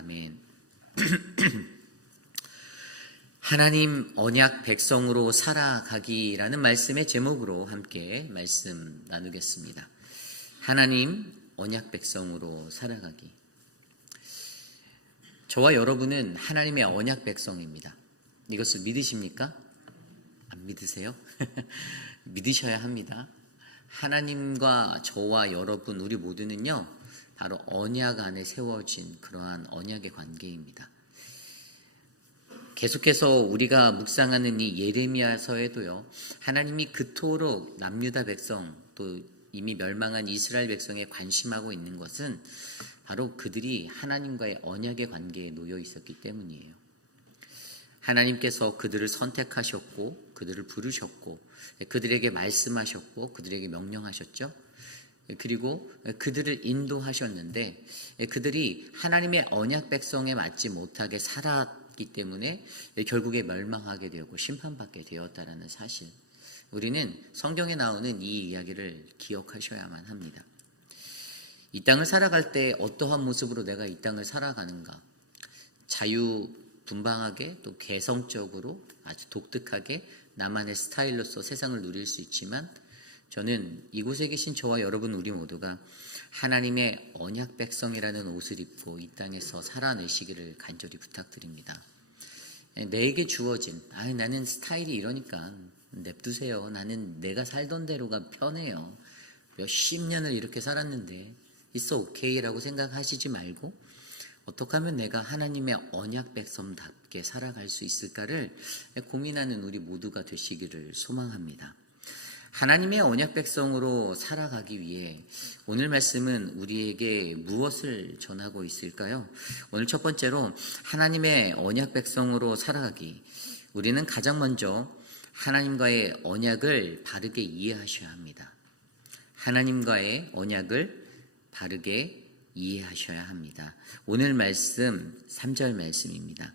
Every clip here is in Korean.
아멘. 하나님 언약 백성으로 살아가기라는 말씀의 제목으로 함께 말씀 나누겠습니다. 하나님 언약 백성으로 살아가기. 저와 여러분은 하나님의 언약 백성입니다. 이것을 믿으십니까? 안 믿으세요? 믿으셔야 합니다. 하나님과 저와 여러분 우리 모두는요, 바로 언약 안에 세워진 그러한 언약의 관계입니다. 계속해서 우리가 묵상하는 이 예레미야서에도요, 하나님이 그토록 남유다 백성 또 이미 멸망한 이스라엘 백성에 관심하고 있는 것은 바로 그들이 하나님과의 언약의 관계에 놓여 있었기 때문이에요. 하나님께서 그들을 선택하셨고 그들을 부르셨고 그들에게 말씀하셨고 그들에게 명령하셨죠. 그리고 그들을 인도하셨는데 그들이 하나님의 언약 백성에 맞지 못하게 살았기 때문에 결국에 멸망하게 되었고 심판받게 되었다라는 사실, 우리는 성경에 나오는 이 이야기를 기억하셔야만 합니다. 이 땅을 살아갈 때 어떠한 모습으로 내가 이 땅을 살아가는가, 자유분방하게 또 개성적으로 아주 독특하게 나만의 스타일로서 세상을 누릴 수 있지만, 저는 이곳에 계신 저와 여러분 우리 모두가 하나님의 언약 백성이라는 옷을 입고 이 땅에서 살아내시기를 간절히 부탁드립니다. 내게 주어진 나는 스타일이 이러니까 냅두세요, 나는 내가 살던 대로가 편해요, 몇십 년을 이렇게 살았는데 It's okay 라고 생각하시지 말고, 어떻게 하면 내가 하나님의 언약 백성답게 살아갈 수 있을까를 고민하는 우리 모두가 되시기를 소망합니다. 하나님의 언약 백성으로 살아가기 위해 오늘 말씀은 우리에게 무엇을 전하고 있을까요? 오늘 첫 번째로 하나님의 언약 백성으로 살아가기, 우리는 가장 먼저 하나님과의 언약을 바르게 이해하셔야 합니다. 하나님과의 언약을 바르게 이해하셔야 합니다. 오늘 말씀 3절 말씀입니다.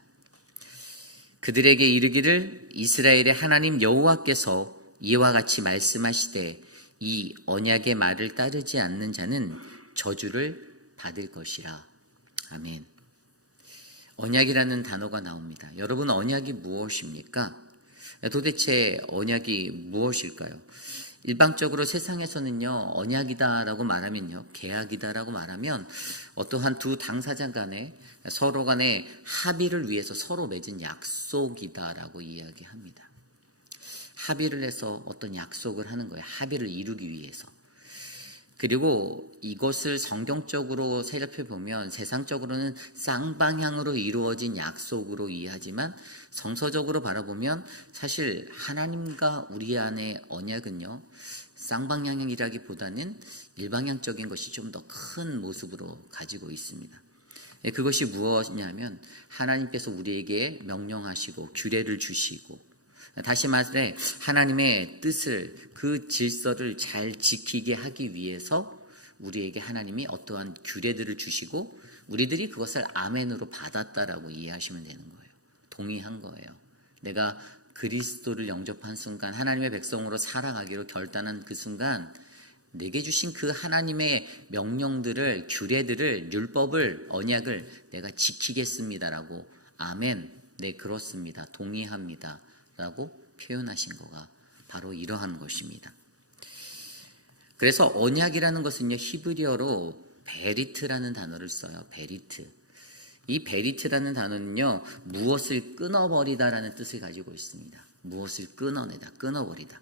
그들에게 이르기를 이스라엘의 하나님 여호와께서 이와 같이 말씀하시되 이 언약의 말을 따르지 않는 자는 저주를 받을 것이라. 아멘. 언약이라는 단어가 나옵니다. 여러분, 언약이 무엇입니까? 도대체 언약이 무엇일까요? 일방적으로 세상에서는요, 언약이다라고 말하면요, 계약이다라고 말하면 어떠한 두 당사자 간에 서로 간의 합의를 위해서 서로 맺은 약속이다라고 이야기합니다. 합의를 해서 어떤 약속을 하는 거예요. 합의를 이루기 위해서. 그리고 이것을 성경적으로 살펴보면 세상적으로는 쌍방향으로 이루어진 약속으로 이해하지만 성서적으로 바라보면 사실 하나님과 우리 안의 언약은요, 쌍방향이라기보다는 일방향적인 것이 좀 더 큰 모습으로 가지고 있습니다. 그것이 무엇이냐면 하나님께서 우리에게 명령하시고 규례를 주시고, 다시 말해 하나님의 뜻을, 그 질서를 잘 지키게 하기 위해서 우리에게 하나님이 어떠한 규례들을 주시고 우리들이 그것을 아멘으로 받았다라고 이해하시면 되는 거예요. 동의한 거예요. 내가 그리스도를 영접한 순간, 하나님의 백성으로 살아가기로 결단한 그 순간 내게 주신 그 하나님의 명령들을, 규례들을, 율법을, 언약을 내가 지키겠습니다라고 아멘, 네 그렇습니다, 동의합니다 라고 표현하신 거가 바로 이러한 것입니다. 그래서 언약이라는 것은요, 히브리어로 베리트라는 단어를 써요. 베리트. 이 베리트라는 단어는요, 무엇을 끊어버리다라는 뜻을 가지고 있습니다. 무엇을 끊어내다, 끊어버리다.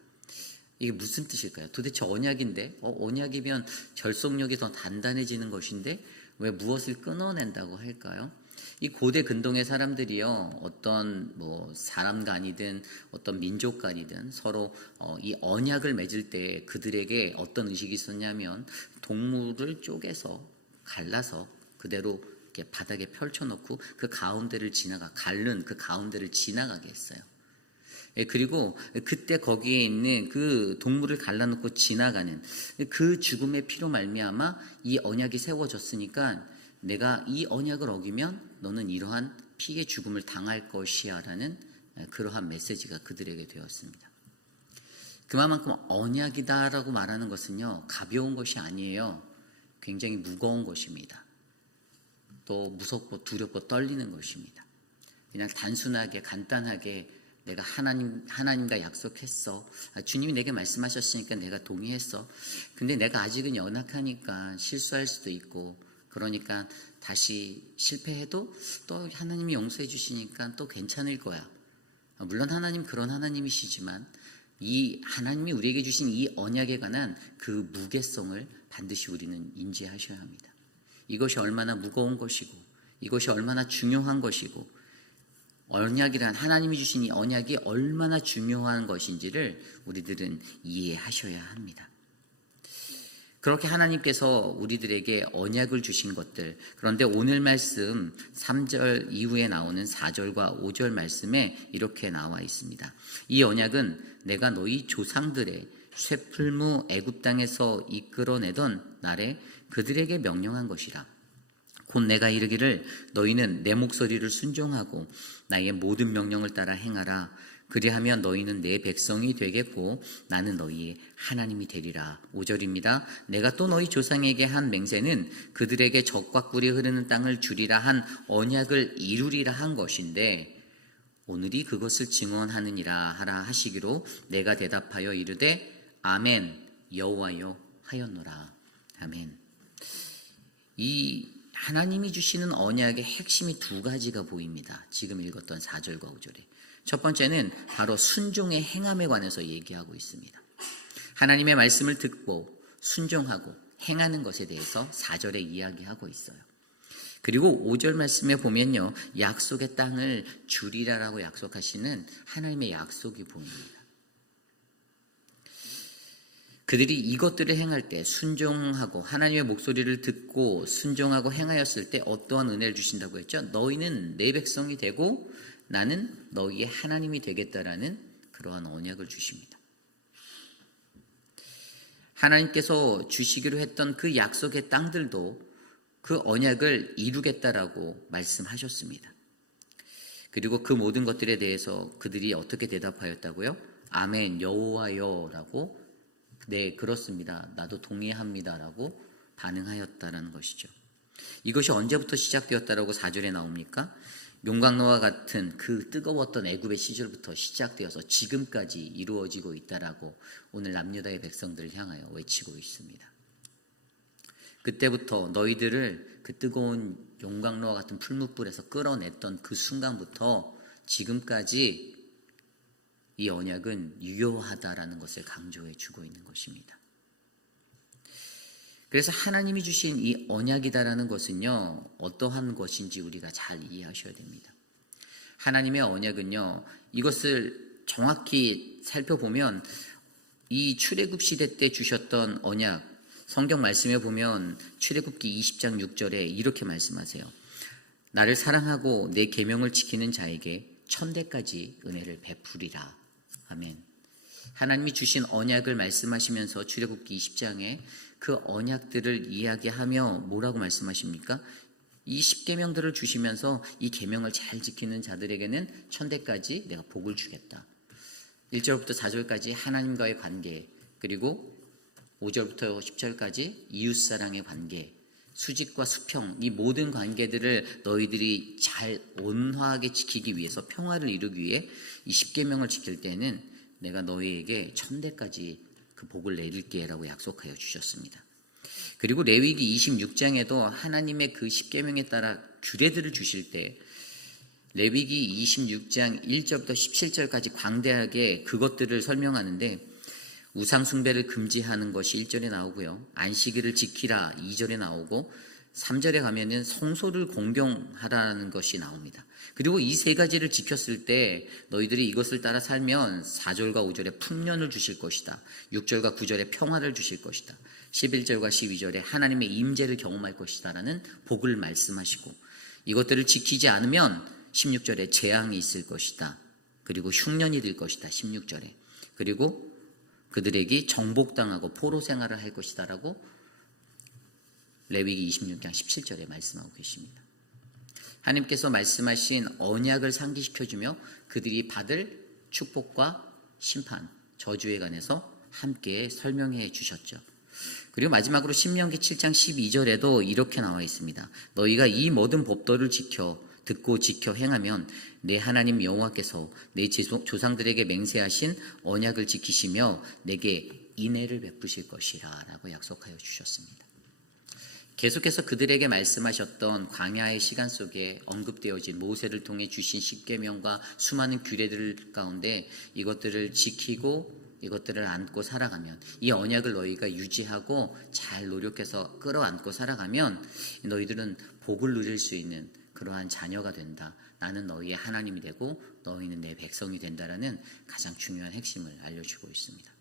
이게 무슨 뜻일까요? 도대체 언약인데, 언약이면 결속력이 더 단단해지는 것인데 왜 무엇을 끊어낸다고 할까요? 이 고대 근동의 사람들이요, 어떤 사람 간이든 어떤 민족 간이든 서로 이 언약을 맺을 때 그들에게 어떤 의식이 있었냐면 동물을 쪼개서 갈라서 그대로 이렇게 바닥에 펼쳐놓고 그 가운데를 갈른 그 가운데를 지나가게 했어요. 그리고 그때 거기에 있는 그 동물을 갈라놓고 지나가는 그 죽음의 피로 말미암아 이 언약이 세워졌으니까 내가 이 언약을 어기면 너는 이러한 피의 죽음을 당할 것이야 라는 그러한 메시지가 그들에게 되었습니다. 그만큼 언약이다라고 말하는 것은요, 가벼운 것이 아니에요. 굉장히 무거운 것입니다. 또 무섭고 두렵고 떨리는 것입니다. 그냥 단순하게 간단하게 내가 하나님과 약속했어. 주님이 내게 말씀하셨으니까 내가 동의했어. 근데 내가 아직은 연약하니까 실수할 수도 있고, 그러니까 다시 실패해도 또 하나님이 용서해 주시니까 또 괜찮을 거야. 물론 하나님 그런 하나님이시지만 이 하나님이 우리에게 주신 이 언약에 관한 그 무게성을 반드시 우리는 인지하셔야 합니다. 이것이 얼마나 무거운 것이고, 이것이 얼마나 중요한 것이고, 언약이란, 하나님이 주신 이 언약이 얼마나 중요한 것인지를 우리들은 이해하셔야 합니다. 그렇게 하나님께서 우리들에게 언약을 주신 것들, 그런데 오늘 말씀 3절 이후에 나오는 4절과 5절 말씀에 이렇게 나와 있습니다. 이 언약은 내가 너희 조상들의 쇠풀무 애굽 땅에서 이끌어내던 날에 그들에게 명령한 것이라. 곧 내가 이르기를 너희는 내 목소리를 순종하고 나의 모든 명령을 따라 행하라. 그리하면 너희는 내 백성이 되겠고 나는 너희의 하나님이 되리라. 5절입니다. 내가 또 너희 조상에게 한 맹세는 그들에게 젖과 꿀이 흐르는 땅을 주리라 한 언약을 이루리라 한 것인데 오늘이 그것을 증언하느니라 하라 하시기로 내가 대답하여 이르되 아멘 여호와여 하였노라. 아멘. 이 하나님이 주시는 언약의 핵심이 두 가지가 보입니다. 지금 읽었던 4절과 5절에. 첫 번째는 바로 순종의 행함에 관해서 얘기하고 있습니다. 하나님의 말씀을 듣고 순종하고 행하는 것에 대해서 4절에 이야기하고 있어요. 그리고 5절 말씀에 보면요, 약속의 땅을 주리라라고 약속하시는 하나님의 약속이 보입니다. 그들이 이것들을 행할 때 순종하고 하나님의 목소리를 듣고 순종하고 행하였을 때 어떠한 은혜를 주신다고 했죠? 너희는 내 백성이 되고 나는 너희의 하나님이 되겠다라는 그러한 언약을 주십니다. 하나님께서 주시기로 했던 그 약속의 땅들도 그 언약을 이루겠다라고 말씀하셨습니다. 그리고 그 모든 것들에 대해서 그들이 어떻게 대답하였다고요? 아멘 여호와여라고 네 그렇습니다. 나도 동의합니다라고 반응하였다라는 것이죠. 이것이 언제부터 시작되었다라고 4절에 나옵니까? 용광로와 같은 그 뜨거웠던 애굽의 시절부터 시작되어서 지금까지 이루어지고 있다라고 오늘 남유다의 백성들을 향하여 외치고 있습니다. 그때부터 너희들을 그 뜨거운 용광로와 같은 풀무불에서 끌어냈던 그 순간부터 지금까지 이 언약은 유효하다라는 것을 강조해 주고 있는 것입니다. 그래서 하나님이 주신 이 언약이다라는 것은요, 어떠한 것인지 우리가 잘 이해하셔야 됩니다. 하나님의 언약은요, 이것을 정확히 살펴보면 이 출애굽 시대 때 주셨던 언약, 성경 말씀에 보면 출애굽기 20장 6절에 이렇게 말씀하세요. 나를 사랑하고 내 계명을 지키는 자에게 천대까지 은혜를 베푸리라. 아멘. 하나님이 주신 언약을 말씀하시면서 출애굽기 20장에 그 언약들을 이야기하며 뭐라고 말씀하십니까? 이 10계명들을 주시면서 이 계명을 잘 지키는 자들에게는 천대까지 내가 복을 주겠다. 1절부터 4절까지 하나님과의 관계, 그리고 5절부터 10절까지 이웃사랑의 관계, 수직과 수평, 이 모든 관계들을 너희들이 잘 온화하게 지키기 위해서, 평화를 이루기 위해 이 10계명을 지킬 때는 내가 너희에게 천대까지 그 복을 내릴게 라고 약속하여 주셨습니다. 그리고 레위기 26장에도 하나님의 그 10계명에 따라 규례들을 주실 때 레위기 26장 1절부터 17절까지 광대하게 그것들을 설명하는데 우상 숭배를 금지하는 것이 1절에 나오고요. 안식일을 지키라 2절에 나오고 3절에 가면은 성소를 공경하라는 것이 나옵니다. 그리고 이 세 가지를 지켰을 때 너희들이 이것을 따라 살면 4절과 5절에 풍년을 주실 것이다. 6절과 9절에 평화를 주실 것이다. 11절과 12절에 하나님의 임재를 경험할 것이다 라는 복을 말씀하시고 이것들을 지키지 않으면 16절에 재앙이 있을 것이다. 그리고 흉년이 될 것이다. 16절에. 그리고 그들에게 정복당하고 포로 생활을 할 것이다 라고 레위기 26장 17절에 말씀하고 계십니다. 하나님께서 말씀하신 언약을 상기시켜주며 그들이 받을 축복과 심판, 저주에 관해서 함께 설명해 주셨죠. 그리고 마지막으로 신명기 7장 12절에도 이렇게 나와 있습니다. 너희가 이 모든 법도를 듣고 지켜 행하면 내 하나님 여호와께서 내 조상들에게 맹세하신 언약을 지키시며 내게 인애를 베푸실 것이라 라고 약속하여 주셨습니다. 계속해서 그들에게 말씀하셨던 광야의 시간 속에 언급되어진 모세를 통해 주신 십계명과 수많은 규례들 가운데 이것들을 지키고 이것들을 안고 살아가면, 이 언약을 너희가 유지하고 잘 노력해서 끌어안고 살아가면 너희들은 복을 누릴 수 있는 그러한 자녀가 된다. 나는 너희의 하나님이 되고 너희는 내 백성이 된다라는 가장 중요한 핵심을 알려주고 있습니다.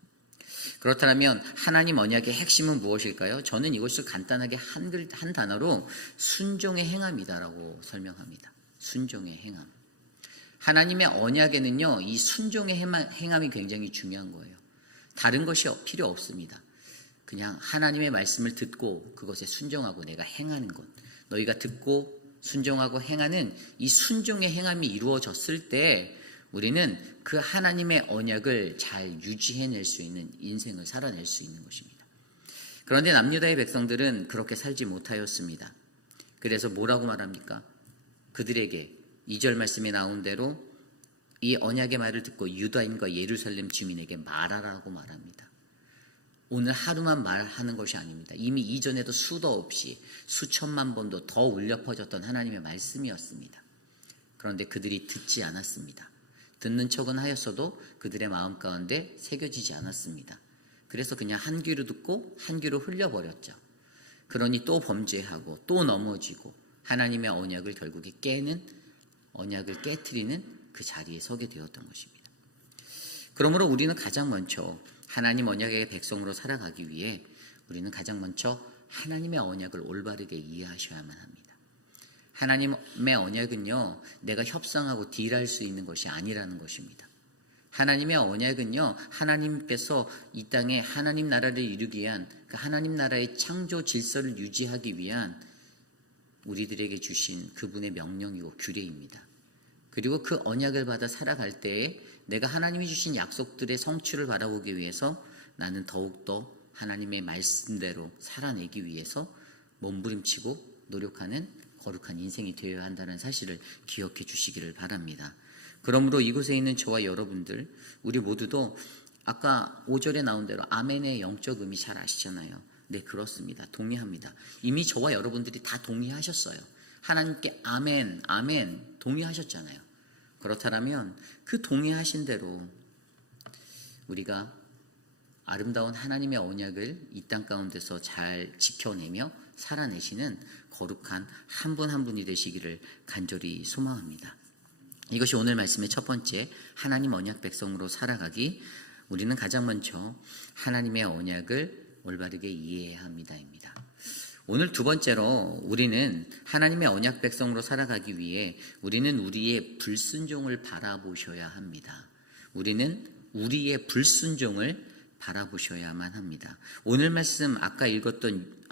그렇다면 하나님 언약의 핵심은 무엇일까요? 저는 이것을 간단하게 한 단어로 순종의 행함이다라고 설명합니다. 순종의 행함. 하나님의 언약에는요, 이 순종의 행함이 굉장히 중요한 거예요. 다른 것이 필요 없습니다. 그냥 하나님의 말씀을 듣고 그것에 순종하고 내가 행하는 것. 너희가 듣고 순종하고 행하는 이 순종의 행함이 이루어졌을 때 우리는 그 하나님의 언약을 잘 유지해낼 수 있는 인생을 살아낼 수 있는 것입니다. 그런데 남유다의 백성들은 그렇게 살지 못하였습니다. 그래서 뭐라고 말합니까? 그들에게 2절 말씀에 나온 대로 이 언약의 말을 듣고 유다인과 예루살렘 주민에게 말하라고 말합니다. 오늘 하루만 말하는 것이 아닙니다. 이미 이전에도 수도 없이 수천만 번도 더 울려 퍼졌던 하나님의 말씀이었습니다. 그런데 그들이 듣지 않았습니다. 듣는 척은 하였어도 그들의 마음 가운데 새겨지지 않았습니다. 그래서 그냥 한 귀로 듣고 한 귀로 흘려버렸죠. 그러니 또 범죄하고 또 넘어지고 하나님의 언약을 결국에 언약을 깨트리는 그 자리에 서게 되었던 것입니다. 그러므로 우리는 가장 먼저 하나님 언약의 백성으로 살아가기 위해 우리는 가장 먼저 하나님의 언약을 올바르게 이해하셔야만 합니다. 하나님의 언약은요, 내가 협상하고 딜할 수 있는 것이 아니라는 것입니다. 하나님의 언약은요, 하나님께서 이 땅에 하나님 나라를 이루기 위한 그 하나님 나라의 창조 질서를 유지하기 위한 우리들에게 주신 그분의 명령이고 규례입니다. 그리고 그 언약을 받아 살아갈 때에 내가 하나님이 주신 약속들의 성취를 바라보기 위해서 나는 더욱더 하나님의 말씀대로 살아내기 위해서 몸부림치고 노력하는 거룩한 인생이 되어야 한다는 사실을 기억해 주시기를 바랍니다. 그러므로 이곳에 있는 저와 여러분들, 우리 모두도 아까 5절에 나온 대로 아멘의 영적 의미 잘 아시잖아요. 네, 그렇습니다. 동의합니다. 이미 저와 여러분들이 다 동의하셨어요. 하나님께 아멘, 아멘 동의하셨잖아요. 그렇다면 그 동의하신 대로 우리가 아름다운 하나님의 언약을 이 땅 가운데서 잘 지켜내며 살아내시는 거룩한 한 분 한 분이 되시기를 간절히 소망합니다. 이것이 오늘 말씀의 첫 번째, 하나님 언약 백성으로 살아가기, 우리는 가장 먼저 하나님의 언약을 올바르게 이해해야 합니다입니다. 오늘 두 번째로 우리는 하나님의 언약 백성으로 살아가기 위해 우리는 우리의 불순종을 바라보셔야 합니다. 우리는 우리의 불순종을 바라보셔야만 합니다. 오늘 말씀 아까 읽었던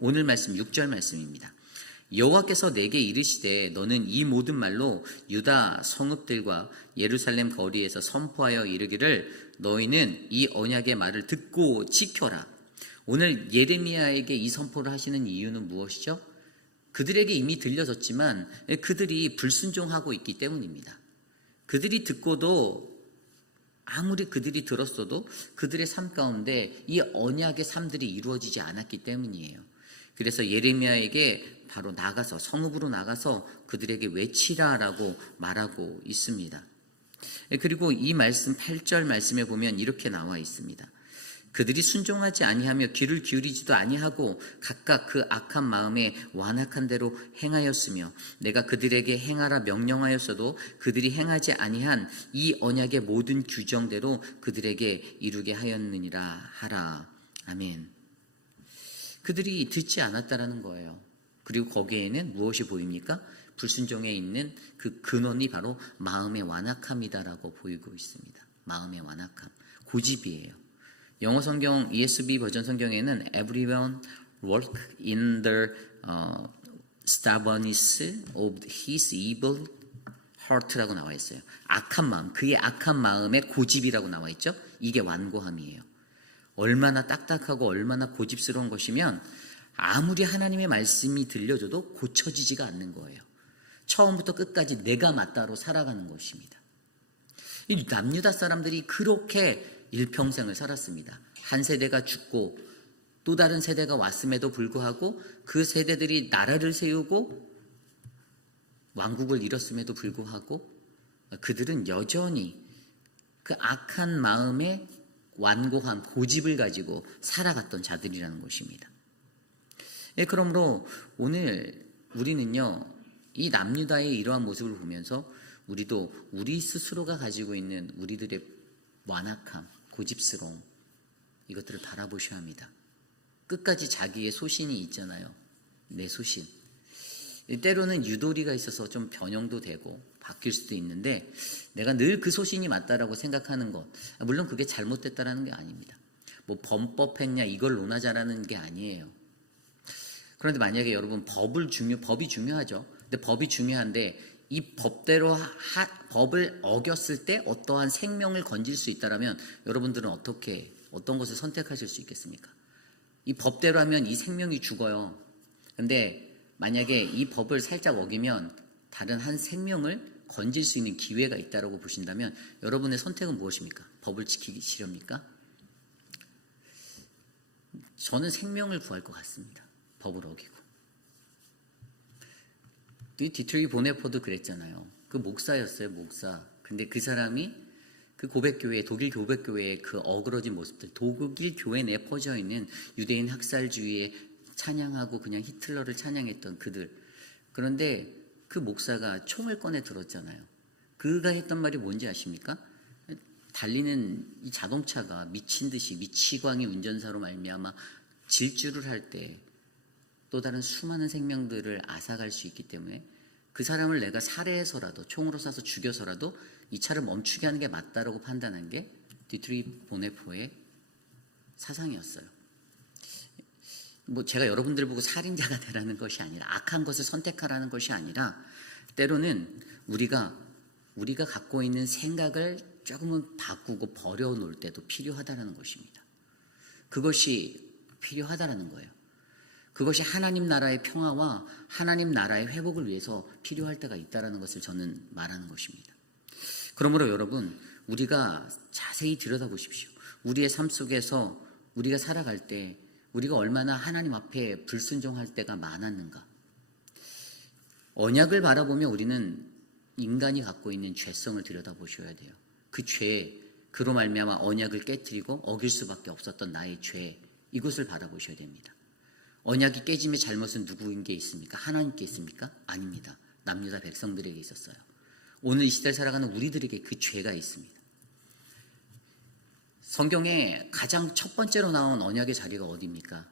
오늘 말씀 6절 말씀입니다. 여호와께서 내게 이르시되 너는 이 모든 말로 유다 성읍들과 예루살렘 거리에서 선포하여 이르기를 너희는 이 언약의 말을 듣고 지켜라. 오늘 예레미야에게 이 선포를 하시는 이유는 무엇이죠? 그들에게 이미 들려졌지만 그들이 불순종하고 있기 때문입니다. 그들이 듣고도 아무리 그들이 들었어도 그들의 삶 가운데 이 언약의 삶들이 이루어지지 않았기 때문이에요. 그래서 예레미야에게 바로 나가서 성읍으로 나가서 그들에게 외치라라고 말하고 있습니다. 그리고 이 말씀 8절 말씀에 보면 이렇게 나와 있습니다. 그들이 순종하지 아니하며 귀를 기울이지도 아니하고 각각 그 악한 마음에 완악한 대로 행하였으며 내가 그들에게 행하라 명령하였어도 그들이 행하지 아니한 이 언약의 모든 규정대로 그들에게 이루게 하였느니라 하라. 아멘. 그들이 듣지 않았다라는 거예요. 그리고 거기에는 무엇이 보입니까? 불순종에 있는 그 근원이 바로 마음의 완악함이다라고 보이고 있습니다. 마음의 완악함, 고집이에요. 영어 성경 ESV 버전 성경에는 everyone walk in the stubbornness of his evil heart라고 나와 있어요. 악한 마음, 그의 악한 마음의 고집이라고 나와 있죠. 이게 완고함이에요. 얼마나 딱딱하고 얼마나 고집스러운 것이면 아무리 하나님의 말씀이 들려줘도 고쳐지지가 않는 거예요. 처음부터 끝까지 내가 맞다로 살아가는 것입니다. 이 남유다 사람들이 그렇게 일평생을 살았습니다. 한 세대가 죽고 또 다른 세대가 왔음에도 불구하고 그 세대들이 나라를 세우고 왕국을 이뤘음에도 불구하고 그들은 여전히 그 악한 마음에 완고한 고집을 가지고 살아갔던 자들이라는 것입니다. 그러므로 오늘 우리는요, 이 남유다의 이러한 모습을 보면서 우리도 우리 스스로가 가지고 있는 우리들의 완악함, 고집스러움, 이것들을 바라보셔야 합니다. 끝까지 자기의 소신이 있잖아요. 내 소신. 때로는 유도리가 있어서 좀 변형도 되고 바뀔 수도 있는데 내가 늘 그 소신이 맞다라고 생각하는 것, 물론 그게 잘못됐다라는 게 아닙니다. 뭐 범법했냐 이걸 논하자라는 게 아니에요. 그런데 만약에 여러분 법이 중요하죠. 근데 법이 중요한데 이 법대로 법을 어겼을 때 어떠한 생명을 건질 수 있다라면 여러분들은 어떤 것을 선택하실 수 있겠습니까? 이 법대로 하면 이 생명이 죽어요. 근데 만약에 이 법을 살짝 어기면 다른 한 생명을 건질 수 있는 기회가 있다고 보신다면 여러분의 선택은 무엇입니까? 법을 지키시렵니까? 저는 생명을 구할 것 같습니다. 법을 어기고. 디트리 보네포도 그랬잖아요. 그 목사였어요, 목사. 근데 그 사람이 그 고백교회, 독일 교백교회의 그 어그러진 모습들, 독일 교회 내에 퍼져 있는 유대인 학살주의에 찬양하고 그냥 히틀러를 찬양했던 그들. 그런데 그 목사가 총을 꺼내 들었잖아요. 그가 했던 말이 뭔지 아십니까? 달리는 이 자동차가 미친 듯이 미치광이 운전사로 말미암아 질주를 할 때 또 다른 수많은 생명들을 앗아갈 수 있기 때문에 그 사람을 내가 살해해서라도 총으로 쏴서 죽여서라도 이 차를 멈추게 하는 게 맞다라고 판단한 게 디트리 보네포의 사상이었어요. 뭐 제가 여러분들 보고 살인자가 되라는 것이 아니라 악한 것을 선택하라는 것이 아니라 때로는 우리가 갖고 있는 생각을 조금은 바꾸고 버려놓을 때도 필요하다는 것입니다. 그것이 필요하다는 거예요. 그것이 하나님 나라의 평화와 하나님 나라의 회복을 위해서 필요할 때가 있다는 것을 저는 말하는 것입니다. 그러므로 여러분, 우리가 자세히 들여다보십시오. 우리의 삶 속에서 우리가 살아갈 때 우리가 얼마나 하나님 앞에 불순종할 때가 많았는가. 언약을 바라보며 우리는 인간이 갖고 있는 죄성을 들여다보셔야 돼요. 그 죄, 그로 말미암아 언약을 깨뜨리고 어길 수밖에 없었던 나의 죄, 이것을 바라보셔야 됩니다. 언약이 깨짐의 잘못은 누구에게 있습니까? 하나님께 있습니까? 아닙니다. 남유다 백성들에게 있었어요. 오늘 이 시대를 살아가는 우리들에게 그 죄가 있습니다. 성경에 가장 첫 번째로 나온 언약의 자리가 어디입니까?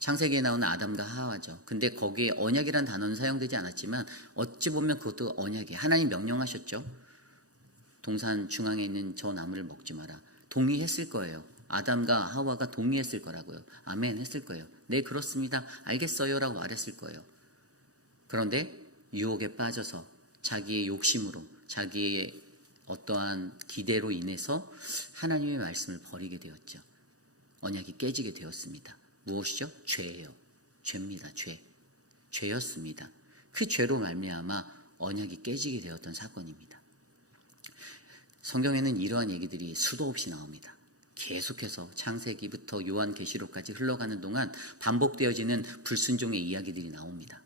창세기에 나오는 아담과 하와죠. 근데 거기에 언약이라는 단어는 사용되지 않았지만 어찌 보면 그것도 언약이에요. 하나님 명령하셨죠. 동산 중앙에 있는 저 나무를 먹지 마라. 동의했을 거예요. 아담과 하와가 동의했을 거라고요. 아멘 했을 거예요. 네, 그렇습니다. 알겠어요 라고 말했을 거예요. 그런데 유혹에 빠져서 자기의 욕심으로, 자기의 어떠한 기대로 인해서 하나님의 말씀을 버리게 되었죠. 언약이 깨지게 되었습니다. 무엇이죠? 죄예요. 죄입니다. 죄였습니다. 그 죄로 말미암아 언약이 깨지게 되었던 사건입니다. 성경에는 이러한 얘기들이 수도 없이 나옵니다. 계속해서 창세기부터 요한계시록까지 흘러가는 동안 반복되어지는 불순종의 이야기들이 나옵니다.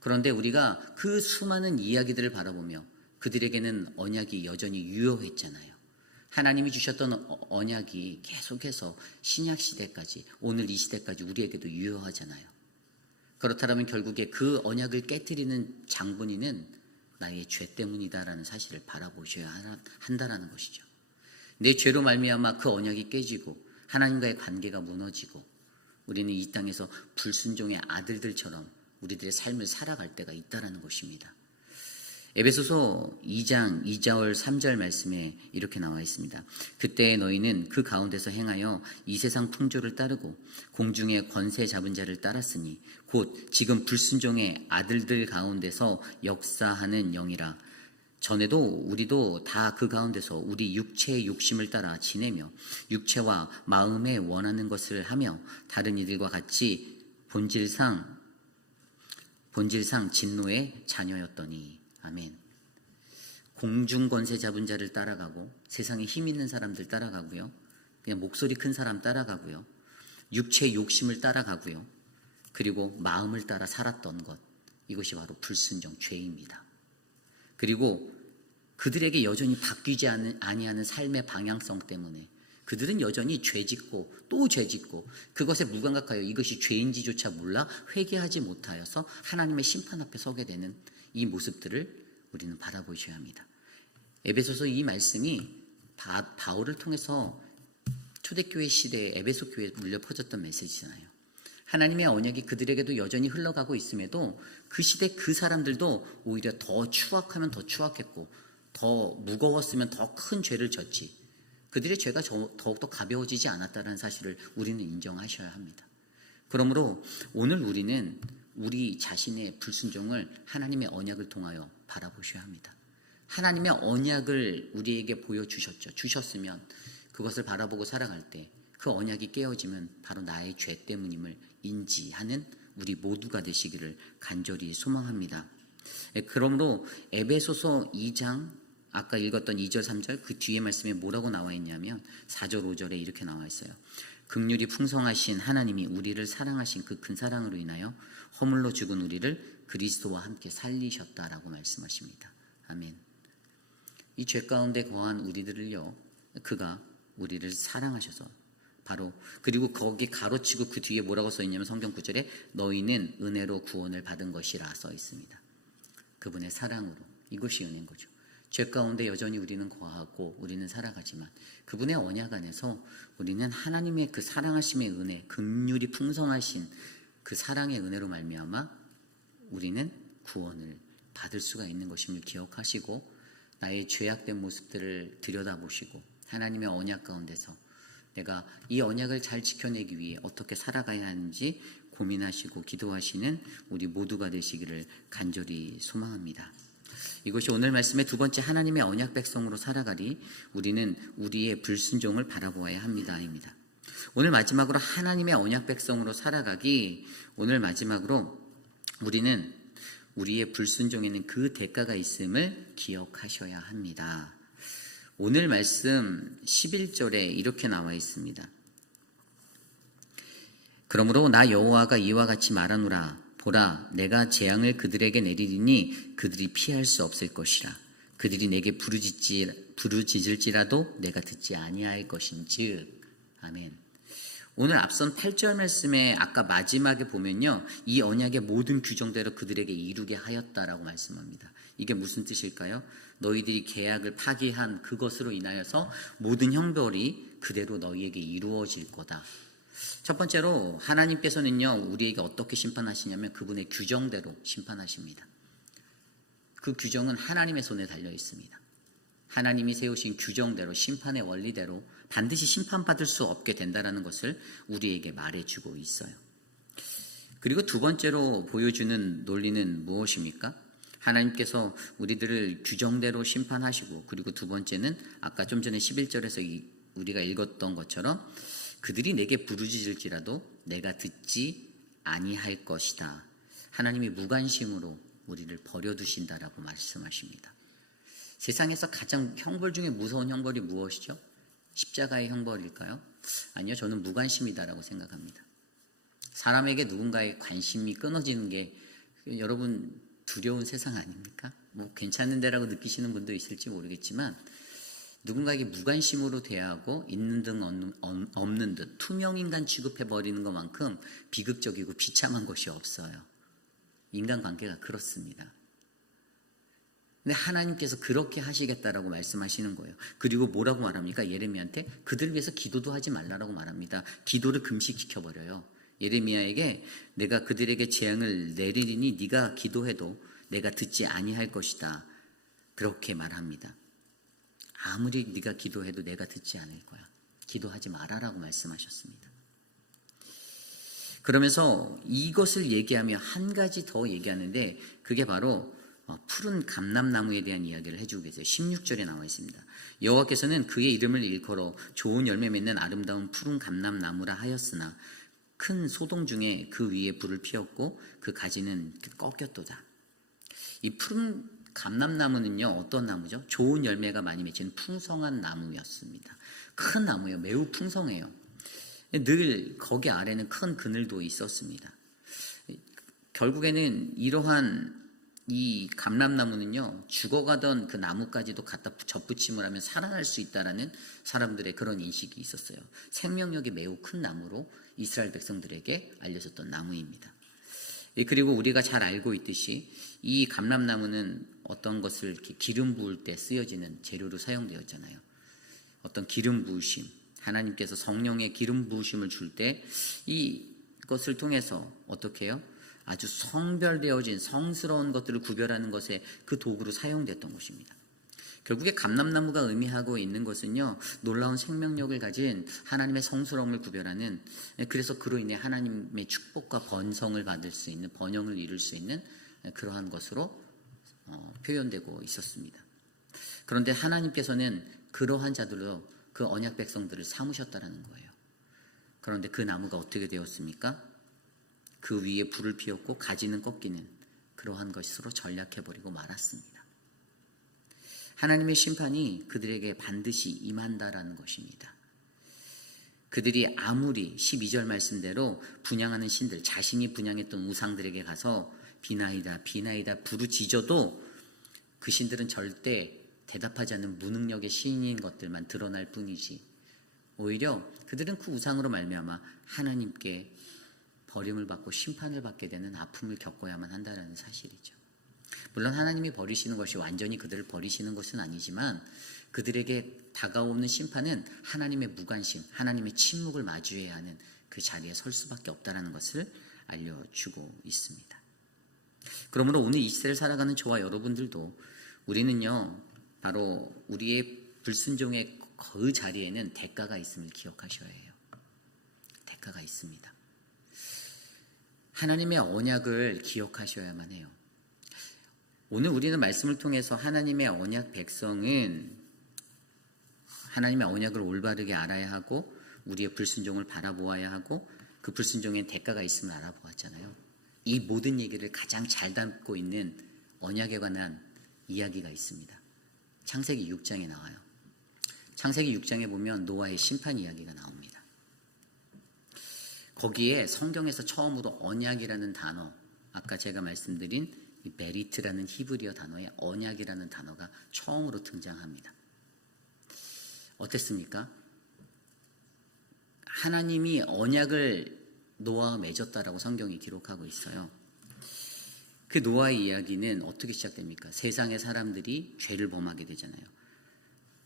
그런데 우리가 그 수많은 이야기들을 바라보며 그들에게는 언약이 여전히 유효했잖아요. 하나님이 주셨던 언약이 계속해서 신약시대까지, 오늘 이 시대까지 우리에게도 유효하잖아요. 그렇다면 결국에 그 언약을 깨트리는 장본인은 나의 죄 때문이다라는 사실을 바라보셔야 한다는 것이죠. 내 죄로 말미암아 그 언약이 깨지고 하나님과의 관계가 무너지고 우리는 이 땅에서 불순종의 아들들처럼 우리들의 삶을 살아갈 때가 있다는 것입니다. 에베소서 2장 2절 3절 말씀에 이렇게 나와 있습니다. 그때 너희는 그 가운데서 행하여 이 세상 풍조를 따르고 공중의 권세 잡은 자를 따랐으니 곧 지금 불순종의 아들들 가운데서 역사하는 영이라. 전에도 우리도 다 그 가운데서 우리 육체의 욕심을 따라 지내며 육체와 마음에 원하는 것을 하며 다른 이들과 같이 본질상 진노의 자녀였더니. 아멘. 공중 권세 잡은 자를 따라가고 세상에 힘 있는 사람들 따라가고요. 그냥 목소리 큰 사람 따라가고요. 육체의 욕심을 따라가고요. 그리고 마음을 따라 살았던 것. 이것이 바로 불순종, 죄입니다. 그리고 그들에게 여전히 바뀌지 아니하는 삶의 방향성 때문에 그들은 여전히 죄짓고 또 죄짓고 그것에 무감각하여 이것이 죄인지조차 몰라 회개하지 못하여서 하나님의 심판 앞에 서게 되는 이 모습들을 우리는 바라보셔야 합니다. 에베소서 이 말씀이 바울을 통해서 초대교회 시대에 에베소 교회에 물려 퍼졌던 메시지잖아요. 하나님의 언약이 그들에게도 여전히 흘러가고 있음에도 그 시대 그 사람들도 오히려 더 추악하면 더 추악했고 더 무거웠으면 더 큰 죄를 졌지 그들의 죄가 더욱더 가벼워지지 않았다는 사실을 우리는 인정하셔야 합니다. 그러므로 오늘 우리는 우리 자신의 불순종을 하나님의 언약을 통하여 바라보셔야 합니다. 하나님의 언약을 우리에게 보여주셨죠. 주셨으면 그것을 바라보고 살아갈 때 그 언약이 깨어지면 바로 나의 죄 때문임을 인지하는 우리 모두가 되시기를 간절히 소망합니다. 그러므로 에베소서 2장 아까 읽었던 2절 3절 그 뒤에 말씀에 뭐라고 나와 있냐면 4절 5절에 이렇게 나와 있어요. 긍휼이 풍성하신 하나님이 우리를 사랑하신 그 큰 사랑으로 인하여 허물로 죽은 우리를 그리스도와 함께 살리셨다라고 말씀하십니다. 아멘. 이 죄 가운데 거한 우리들을요 그가 우리를 사랑하셔서 바로 그리고 거기 가로치고 그 뒤에 뭐라고 써 있냐면 성경 9절에 너희는 은혜로 구원을 받은 것이라 써 있습니다. 그분의 사랑으로 이것이 은혜인 거죠. 죄 가운데 여전히 우리는 거하고 우리는 살아가지만 그분의 언약 안에서 우리는 하나님의 그 사랑하심의 은혜, 긍휼이 풍성하신 그 사랑의 은혜로 말미암아 우리는 구원을 받을 수가 있는 것임을 기억하시고 나의 죄악된 모습들을 들여다보시고 하나님의 언약 가운데서 내가 이 언약을 잘 지켜내기 위해 어떻게 살아가야 하는지 고민하시고 기도하시는 우리 모두가 되시기를 간절히 소망합니다. 이것이 오늘 말씀의 두 번째 하나님의 언약 백성으로 살아가리 우리는 우리의 불순종을 바라보아야 합니다입니다. 오늘 마지막으로 하나님의 언약 백성으로 살아가기 오늘 마지막으로 우리는 우리의 불순종에는 그 대가가 있음을 기억하셔야 합니다. 오늘 말씀 11절에 이렇게 나와 있습니다. 그러므로 나 여호와가 이와 같이 말하노라 보라 내가 재앙을 그들에게 내리리니 그들이 피할 수 없을 것이라 그들이 내게 부르짖을지라도 내가 듣지 아니할 것인즉. 아멘. 오늘 앞선 8절 말씀에 아까 마지막에 보면요 이 언약의 모든 규정대로 그들에게 이루게 하였다라고 말씀합니다. 이게 무슨 뜻일까요? 너희들이 계약을 파기한 그것으로 인하여서 모든 형벌이 그대로 너희에게 이루어질 거다. 첫 번째로 하나님께서는요 우리에게 어떻게 심판하시냐면 그분의 규정대로 심판하십니다. 그 규정은 하나님의 손에 달려 있습니다. 하나님이 세우신 규정대로 심판의 원리대로 반드시 심판받을 수 없게 된다는 것을 우리에게 말해주고 있어요. 그리고 두 번째로 보여주는 논리는 무엇입니까? 하나님께서 우리들을 규정대로 심판하시고 그리고 두 번째는 아까 좀 전에 11절에서 우리가 읽었던 것처럼 그들이 내게 부르짖을지라도 내가 듣지 아니할 것이다. 하나님이 무관심으로 우리를 버려두신다라고 말씀하십니다. 세상에서 가장 형벌 중에 무서운 형벌이 무엇이죠? 십자가의 형벌일까요? 아니요, 저는 무관심이다라고 생각합니다. 사람에게 누군가의 관심이 끊어지는 게 여러분 두려운 세상 아닙니까? 뭐 괜찮은데라고 느끼시는 분도 있을지 모르겠지만 누군가에게 무관심으로 대하고 있는 듯 없는 듯 투명인간 취급해버리는 것만큼 비극적이고 비참한 것이 없어요. 인간관계가 그렇습니다. 근데 하나님께서 그렇게 하시겠다라고 말씀하시는 거예요. 그리고 뭐라고 말합니까? 예레미야한테 그들을 위해서 기도도 하지 말라라고 말합니다. 기도를 금식시켜버려요. 예레미야에게 내가 그들에게 재앙을 내리리니 네가 기도해도 내가 듣지 아니할 것이다. 그렇게 말합니다. 아무리 네가 기도해도 내가 듣지 않을 거야. 기도하지 말아라고 말씀하셨습니다. 그러면서 이것을 얘기하며 한 가지 더 얘기하는데 그게 바로 푸른 감람나무에 대한 이야기를 해주고 계세요. 16절에 나와 있습니다. 여호와께서는 그의 이름을 일컬어 좋은 열매 맺는 아름다운 푸른 감람나무라 하였으나 큰 소동 중에 그 위에 불을 피웠고 그 가지는 꺾였도다. 이 푸른 감람나무는요, 어떤 나무죠? 좋은 열매가 많이 맺힌 풍성한 나무였습니다. 큰 나무예요. 매우 풍성해요. 늘 거기 아래는 큰 그늘도 있었습니다. 결국에는 이러한 이 감람나무는요, 죽어가던 그 나무까지도 갖다 접붙임을 하면 살아날 수 있다라는 사람들의 그런 인식이 있었어요. 생명력이 매우 큰 나무로 이스라엘 백성들에게 알려졌던 나무입니다. 그리고 우리가 잘 알고 있듯이 이 감람나무는 어떤 것을 이렇게 기름 부을 때 쓰여지는 재료로 사용되었잖아요. 어떤 기름 부으심, 하나님께서 성령의 기름 부으심을 줄 때 이것을 통해서 어떻게 해요? 아주 성별되어진 성스러운 것들을 구별하는 것에 그 도구로 사용됐던 것입니다. 결국에 감람나무가 의미하고 있는 것은요, 놀라운 생명력을 가진 하나님의 성스러움을 구별하는, 그래서 그로 인해 하나님의 축복과 번성을 받을 수 있는, 번영을 이룰 수 있는 그러한 것으로 표현되고 있었습니다. 그런데 하나님께서는 그러한 자들로 그 언약 백성들을 삼으셨다라는 거예요. 그런데 그 나무가 어떻게 되었습니까? 그 위에 불을 피웠고 가지는 꺾이는 그러한 것으로 전락해버리고 말았습니다. 하나님의 심판이 그들에게 반드시 임한다라는 것입니다. 그들이 아무리 12절 말씀대로 분향하는 신들, 자신이 분향했던 우상들에게 가서 비나이다 비나이다 부르짖어도 그 신들은 절대 대답하지 않는 무능력의 신인 것들만 드러날 뿐이지, 오히려 그들은 그 우상으로 말미암아 하나님께 버림을 받고 심판을 받게 되는 아픔을 겪어야만 한다는 사실이죠. 물론 하나님이 버리시는 것이 완전히 그들을 버리시는 것은 아니지만 그들에게 다가오는 심판은 하나님의 무관심, 하나님의 침묵을 마주해야 하는 그 자리에 설 수밖에 없다는 것을 알려주고 있습니다. 그러므로 오늘 이 시대를 살아가는 저와 여러분들도 우리는요, 바로 우리의 불순종의 그 자리에는 대가가 있음을 기억하셔야 해요. 대가가 있습니다. 하나님의 언약을 기억하셔야만 해요. 오늘 우리는 말씀을 통해서 하나님의 언약 백성은 하나님의 언약을 올바르게 알아야 하고 우리의 불순종을 바라보아야 하고 그 불순종에 대가가 있음을 알아보았잖아요. 이 모든 얘기를 가장 잘 담고 있는 언약에 관한 이야기가 있습니다. 창세기 6장에 나와요. 창세기 6장에 보면 노아의 심판 이야기가 나옵니다. 거기에 성경에서 처음으로 언약이라는 단어, 아까 제가 말씀드린 이 베리트라는 히브리어 단어에 언약이라는 단어가 처음으로 등장합니다. 어땠습니까? 하나님이 언약을 노아와 맺었다라고 성경이 기록하고 있어요. 그 노아의 이야기는 어떻게 시작됩니까? 세상의 사람들이 죄를 범하게 되잖아요.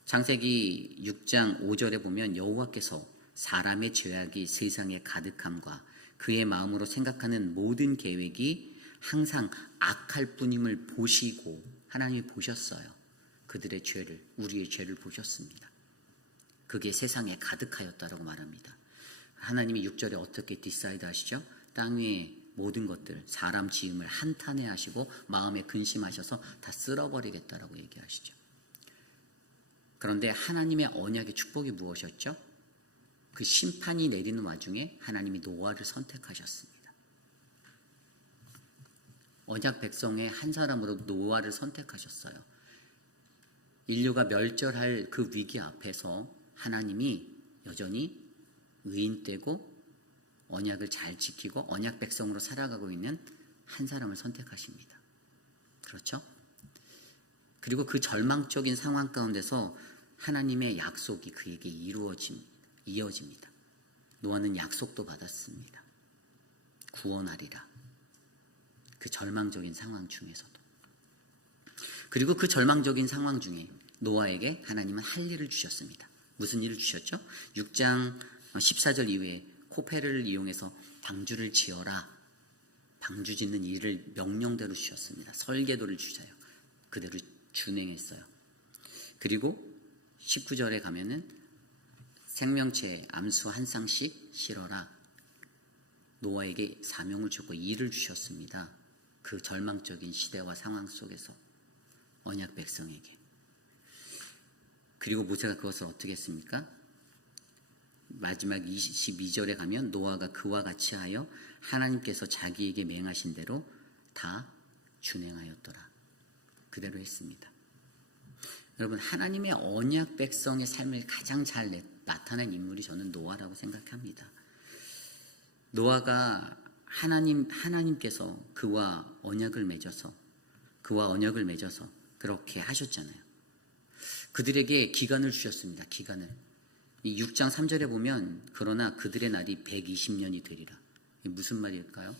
창세기 6장 5절에 보면 여호와께서 사람의 죄악이 세상에 가득함과 그의 마음으로 생각하는 모든 계획이 항상 악할 뿐임을 보시고, 하나님이 보셨어요. 그들의 죄를, 우리의 죄를 보셨습니다. 그게 세상에 가득하였다라고 말합니다. 하나님이 6절에 어떻게 디사이드 하시죠? 땅 위의 모든 것들, 사람 지음을 한탄해 하시고 마음에 근심하셔서 다 쓸어버리겠다라고 얘기하시죠. 그런데 하나님의 언약의 축복이 무엇이었죠? 그 심판이 내리는 와중에 하나님이 노아를 선택하셨습니다. 언약 백성의 한 사람으로 노아를 선택하셨어요. 인류가 멸절할 그 위기 앞에서 하나님이 여전히 의인되고 언약을 잘 지키고 언약 백성으로 살아가고 있는 한 사람을 선택하십니다. 그렇죠? 그리고 그 절망적인 상황 가운데서 하나님의 약속이 그에게 이어집니다. 노아는 약속도 받았습니다. 구원하리라. 그 절망적인 상황 중에서도. 그리고 그 절망적인 상황 중에 노아에게 하나님은 할 일을 주셨습니다. 무슨 일을 주셨죠? 6장 14절 이후에 코페르를 이용해서 방주를 지어라. 방주 짓는 일을 명령대로 주셨습니다. 설계도를 주세요. 그대로 준행했어요. 그리고 19절에 가면은 생명체 암수 한 쌍씩 실어라. 노아에게 사명을 주고 일을 주셨습니다. 그 절망적인 시대와 상황 속에서 언약 백성에게. 그리고 모세가 그것을 어떻게 했습니까? 마지막 22절에 가면 노아가 그와 같이 하여 하나님께서 자기에게 맹하신 대로 다 준행하였더라. 그대로 했습니다. 여러분, 하나님의 언약 백성의 삶을 가장 잘 나타낸 인물이 저는 노아라고 생각합니다. 노아가 하나님께서 그와 언약을 맺어서 그렇게 하셨잖아요. 그들에게 기간을 주셨습니다. 기간을. 이 6장 3절에 보면 그러나 그들의 날이 120년이 되리라. 이게 무슨 말일까요?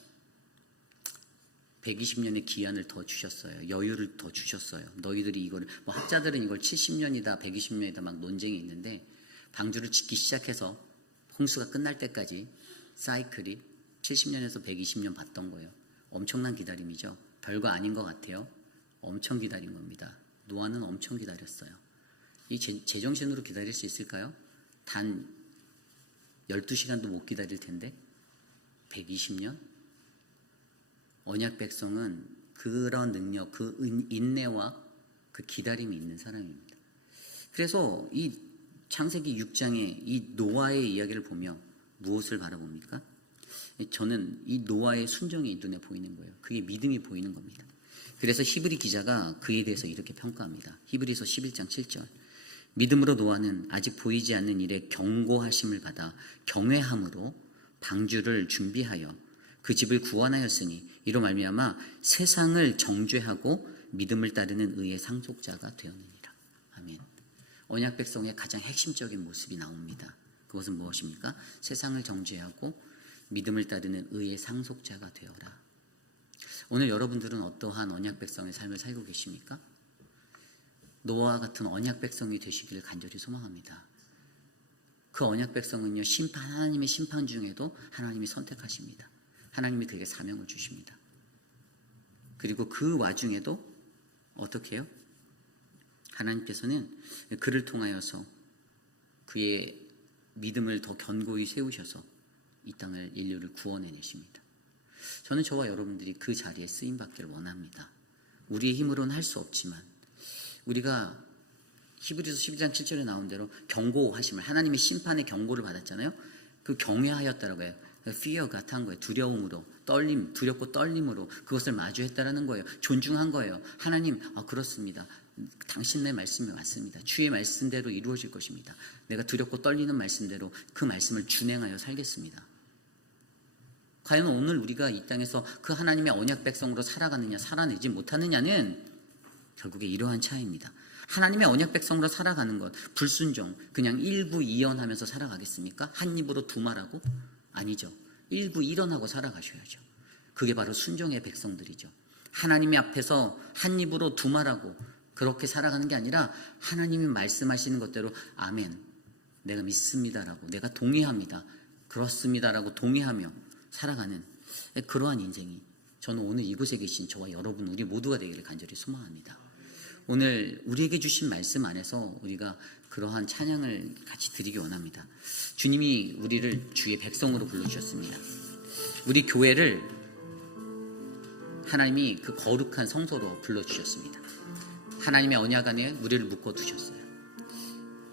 120년의 기한을 더 주셨어요. 여유를 더 주셨어요. 너희들이 이거를, 학자들은 이걸 70년이다 120년이다 막 논쟁이 있는데, 방주를 짓기 시작해서 홍수가 끝날 때까지 사이클이 70년에서 120년 봤던 거예요. 엄청난 기다림이죠. 별거 아닌 것 같아요. 엄청 기다린 겁니다. 노아는 엄청 기다렸어요. 이 제정신으로 기다릴 수 있을까요? 단 12시간도 못 기다릴 텐데 120년? 언약 백성은 그런 능력, 그 인내와 그 기다림이 있는 사람입니다. 그래서 이 창세기 6장의 이 노아의 이야기를 보며 무엇을 바라봅니까? 저는 이 노아의 순종이 눈에 보이는 거예요. 그게 믿음이 보이는 겁니다. 그래서 히브리 기자가 그에 대해서 이렇게 평가합니다. 히브리서 11장 7절. 믿음으로 노아는 아직 보이지 않는 일에 경고하심을 받아 경외함으로 방주를 준비하여 그 집을 구원하였으니 이로 말미암아 세상을 정죄하고 믿음을 따르는 의의 상속자가 되었느니라. 아멘. 언약 백성의 가장 핵심적인 모습이 나옵니다. 그것은 무엇입니까? 세상을 정죄하고 믿음을 따르는 의의 상속자가 되어라. 오늘 여러분들은 어떠한 언약 백성의 삶을 살고 계십니까? 노아와 같은 언약 백성이 되시기를 간절히 소망합니다. 그 언약 백성은요, 하나님의 심판 중에도 하나님이 선택하십니다. 하나님이 그에게 사명을 주십니다. 그리고 그 와중에도 어떻게 해요? 하나님께서는 그를 통하여서 그의 믿음을 더 견고히 세우셔서 이 땅을, 인류를 구원해내십니다. 저는 저와 여러분들이 그 자리에 쓰임받기를 원합니다. 우리의 힘으로는 할 수 없지만 우리가 히브리서 12장 7절에 나온 대로 경고하심을, 하나님의 심판의 경고를 받았잖아요. 그 경외하였다라고 해요. fear가 탄 거예요. 두려움으로, 두렵고 떨림으로 그것을 마주했다라는 거예요. 존중한 거예요. 하나님, 그렇습니다. 당신의 말씀이 맞습니다. 주의 말씀대로 이루어질 것입니다. 내가 두렵고 떨리는 말씀대로 그 말씀을 준행하여 살겠습니다. 과연 오늘 우리가 이 땅에서 그 하나님의 언약 백성으로 살아가느냐, 살아내지 못하느냐는 결국에 이러한 차이입니다. 하나님의 언약 백성으로 살아가는 것, 불순종, 그냥 일부이연하면서 살아가겠습니까? 한 입으로 두 말하고? 아니죠. 일부일언하고 살아가셔야죠. 그게 바로 순종의 백성들이죠. 하나님의 앞에서 한 입으로 두 말하고 그렇게 살아가는 게 아니라 하나님이 말씀하시는 것대로 아멘, 내가 믿습니다라고, 내가 동의합니다, 그렇습니다라고 동의하며 살아가는 그러한 인생이 저는 오늘 이곳에 계신 저와 여러분, 우리 모두가 되기를 간절히 소망합니다. 오늘 우리에게 주신 말씀 안에서 우리가 그러한 찬양을 같이 드리기 원합니다. 주님이 우리를 주의 백성으로 불러주셨습니다. 우리 교회를 하나님이 그 거룩한 성소로 불러주셨습니다. 하나님의 언약 안에 우리를 묶어두셨어요.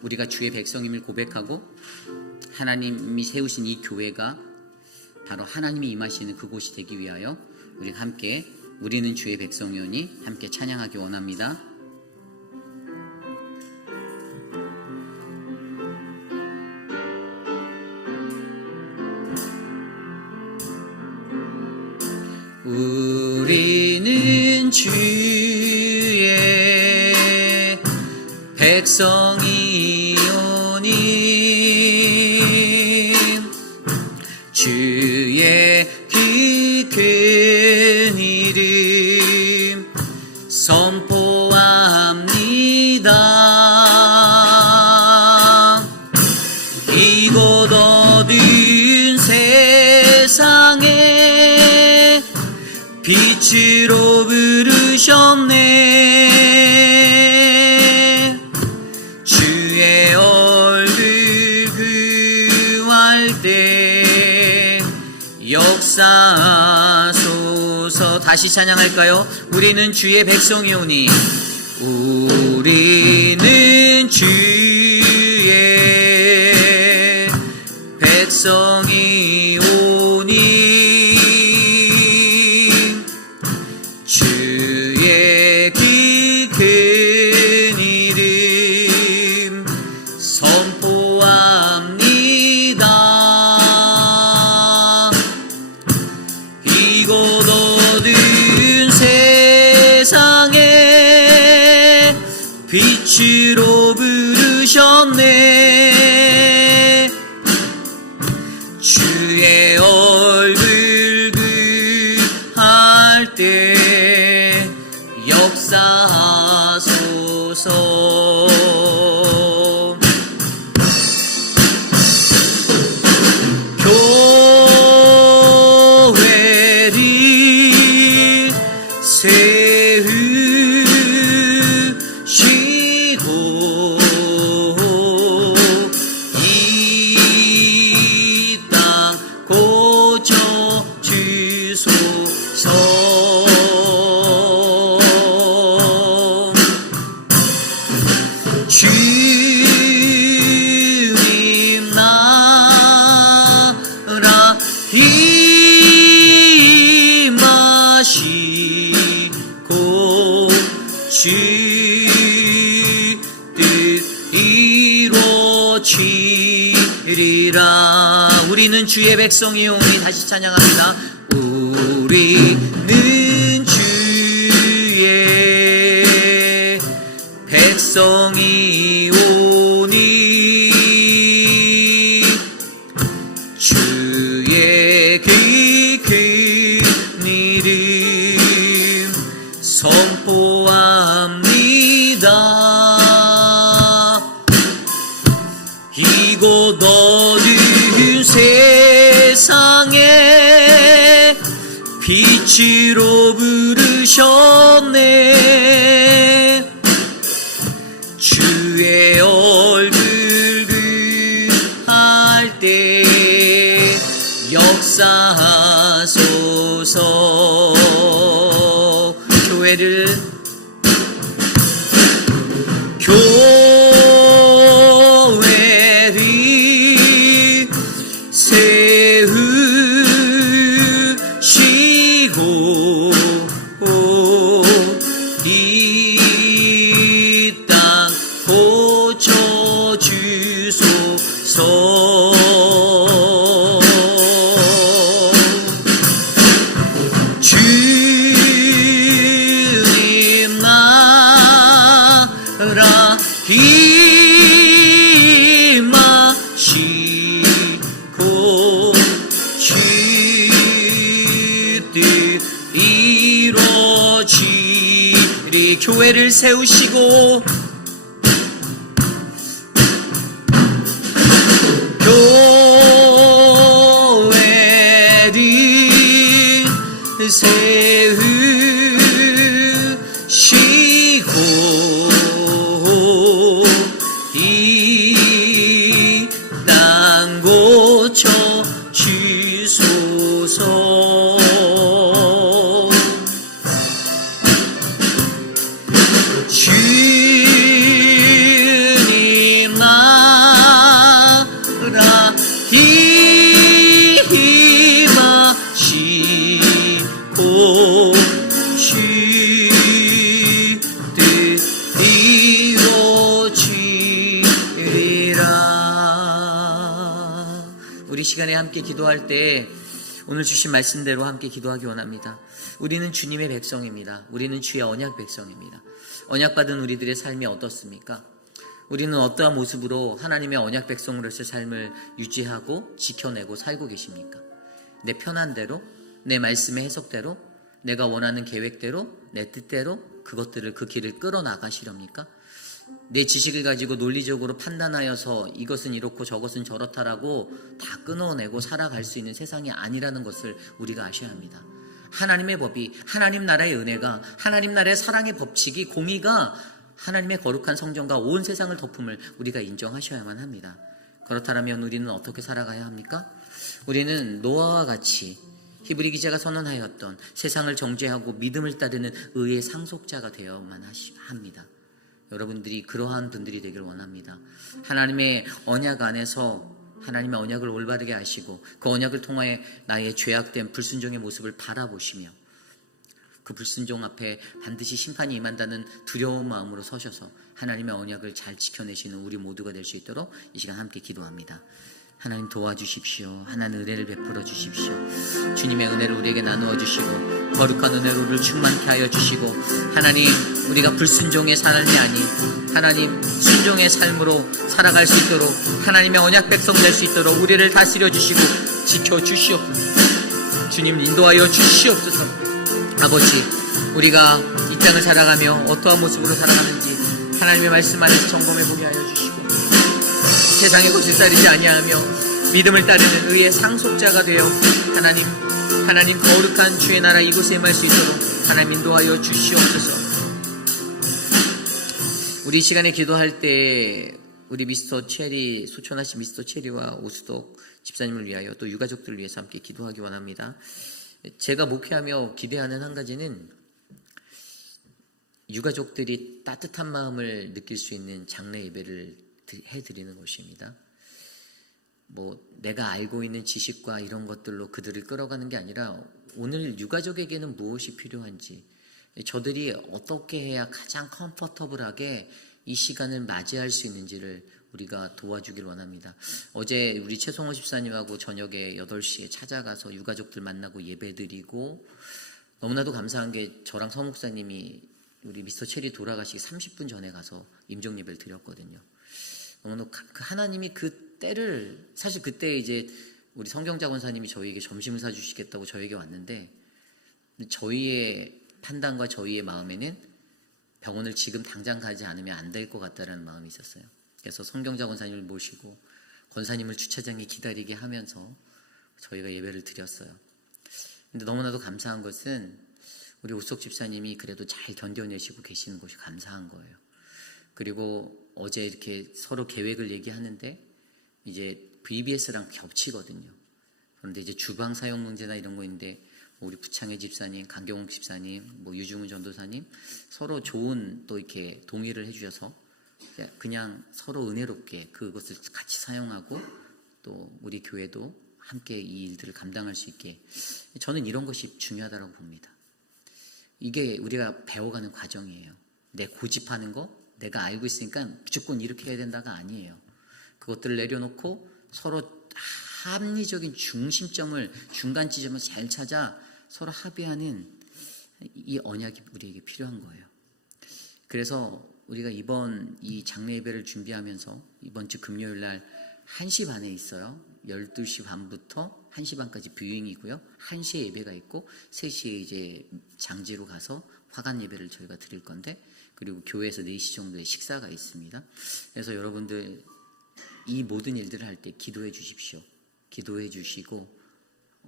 우리가 주의 백성임을 고백하고 하나님이 세우신 이 교회가 바로 하나님이 임하시는 그곳이 되기 위하여 우리가 함께, 우리는 주의 백성이오니 함께 찬양하기 원합니다. 우리는 주의 백성이오니 주의 그 큰 이름 선포합니다. 이곳 어두운 세상에 빛으로 부르셨네. 주의 얼굴 구할 때 역사하소서. 다시 찬양할까요? 우리는 주의 백성이오니 우리는 주의 백성이오니 주의 그 이름 선포합니다. 이곳 어두운 세상에 빛으로 부르셨네. 주의 얼굴 구할 때 역사하소서. 교회를 세우시고 이 땅 고쳐주소서. 주님 나라 임하시고 주 뜻 이루어지리라. 우리는 주의 백성이오니 다시 찬양합니다. 우리는 주의 백성이오니 주의 그 이름 선포합니다. 이곳 어두운 세상에 빛으로 부르셨네. 주의 얼굴 구할 때 역사하소서. 교회를 세우시고 이 땅 고쳐주소서. 주님 나라 임하시고 주 뜻 이루어지리. 교회를 세우시고 교회를 세우시고 이 땅 고쳐주소서. 주님 나라 임하시고 주 뜻 이루어지리라. 우리 시간에 함께 기도할 때 오늘 주신 말씀대로 함께 기도하기 원합니다. 우리는 주님의 백성입니다. 우리는 주의 언약 백성입니다. 언약받은 우리들의 삶이 어떻습니까? 우리는 어떠한 모습으로 하나님의 언약 백성으로서의 삶을 유지하고 지켜내고 살고 계십니까? 내 편한 대로, 내 말씀의 해석대로, 내가 원하는 계획대로, 내 뜻대로 그것들을 그 길을 끌어나가시렵니까? 내 지식을 가지고 논리적으로 판단하여서 이것은 이렇고 저것은 저렇다라고 다 끊어내고 살아갈 수 있는 세상이 아니라는 것을 우리가 아셔야 합니다. 하나님의 법이, 하나님 나라의 은혜가, 하나님 나라의 사랑의 법칙이, 공의가 하나님의 거룩한 성전과 온 세상을 덮음을 우리가 인정하셔야만 합니다. 그렇다면 우리는 어떻게 살아가야 합니까? 우리는 노아와 같이 히브리 기자가 선언하였던 세상을 정죄하고 믿음을 따르는 의의 상속자가 되어야만 합니다. 여러분들이 그러한 분들이 되길 원합니다. 하나님의 언약 안에서 하나님의 언약을 올바르게 하시고 그 언약을 통하여 나의 죄악된 불순종의 모습을 바라보시며 그 불순종 앞에 반드시 심판이 임한다는 두려운 마음으로 서셔서 하나님의 언약을 잘 지켜내시는 우리 모두가 될 수 있도록 이 시간 함께 기도합니다. 하나님 도와주십시오. 하나님 은혜를 베풀어 주십시오. 주님의 은혜를 우리에게 나누어 주시고 거룩한 은혜로 우리를 충만케 하여 주시고 하나님 우리가 불순종의 삶이 아닌 하나님 순종의 삶으로 살아갈 수 있도록 하나님의 언약 백성 될 수 있도록 우리를 다스려 주시고 지켜 주시옵소서. 주님 인도하여 주시옵소서. 아버지 우리가 이 땅을 살아가며 어떠한 모습으로 살아가는지 하나님의 말씀 안에서 점검해 보게 하여 주시고 세상의 것을 따르지 아니하며 믿음을 따르는 의의 상속자가 되어 하나님 거룩한 주의 나라 이곳에 임할 수 있도록 하나님 인도하여 주시옵소서. 우리 이 시간에 기도할 때 우리 미스터 체리 소천하신 미스터 체리와 오수덕 집사님을 위하여 또 유가족들을 위해서 함께 기도하기 원합니다. 제가 목회하며 기대하는 한 가지는 유가족들이 따뜻한 마음을 느낄 수 있는 장례 예배를 해드리는 것입니다. 내가 알고 있는 지식과 이런 것들로 그들을 끌어가는 게 아니라 오늘 유가족에게는 무엇이 필요한지 저들이 어떻게 해야 가장 컴포터블하게 이 시간을 맞이할 수 있는지를 우리가 도와주길 원합니다. 어제 우리 최성호 집사님하고 저녁에 8시에 찾아가서 유가족들 만나고 예배드리고 너무나도 감사한 게 저랑 서 목사님이 우리 미스터 체리 돌아가시기 30분 전에 가서 임종 예배를 드렸거든요. 너무나 하나님이 그 때를 사실 그때 이제 우리 성경자 권사님이 저희에게 점심을 사주시겠다고 저에게 왔는데 저희의 판단과 저희의 마음에는 병원을 지금 당장 가지 않으면 안 될 것 같다라는 마음이 있었어요. 그래서 성경자 권사님을 모시고 권사님을 주차장에 기다리게 하면서 저희가 예배를 드렸어요. 근데 너무나도 감사한 것은 우리 오석 집사님이 그래도 잘 견뎌내시고 계시는 것이 감사한 거예요. 그리고 어제 이렇게 서로 계획을 얘기하는데 이제 VBS랑 겹치거든요. 그런데 이제 주방 사용 문제나 이런 거인데 우리 부창회 집사님, 강경옥 집사님, 유중훈 전도사님 서로 좋은 또 이렇게 동의를 해주셔서 그냥 서로 은혜롭게 그것을 같이 사용하고 또 우리 교회도 함께 이 일들을 감당할 수 있게 저는 이런 것이 중요하다고 봅니다. 이게 우리가 배워가는 과정이에요. 내 고집하는 거 내가 알고 있으니까 무조건 이렇게 해야 된다가 아니에요. 그것들을 내려놓고 서로 합리적인 중심점을 중간 지점을 잘 찾아 서로 합의하는 이 언약이 우리에게 필요한 거예요. 그래서 우리가 이번 이 장례 예배를 준비하면서 이번 주 금요일 날 1시 반에 있어요. 12시 반부터 1시 반까지 뷰잉이고요. 1시에 예배가 있고 3시에 이제 장지로 가서 화관 예배를 저희가 드릴 건데 그리고 교회에서 4시 정도의 식사가 있습니다. 그래서 여러분들 이 모든 일들을 할 때 기도해 주십시오. 기도해 주시고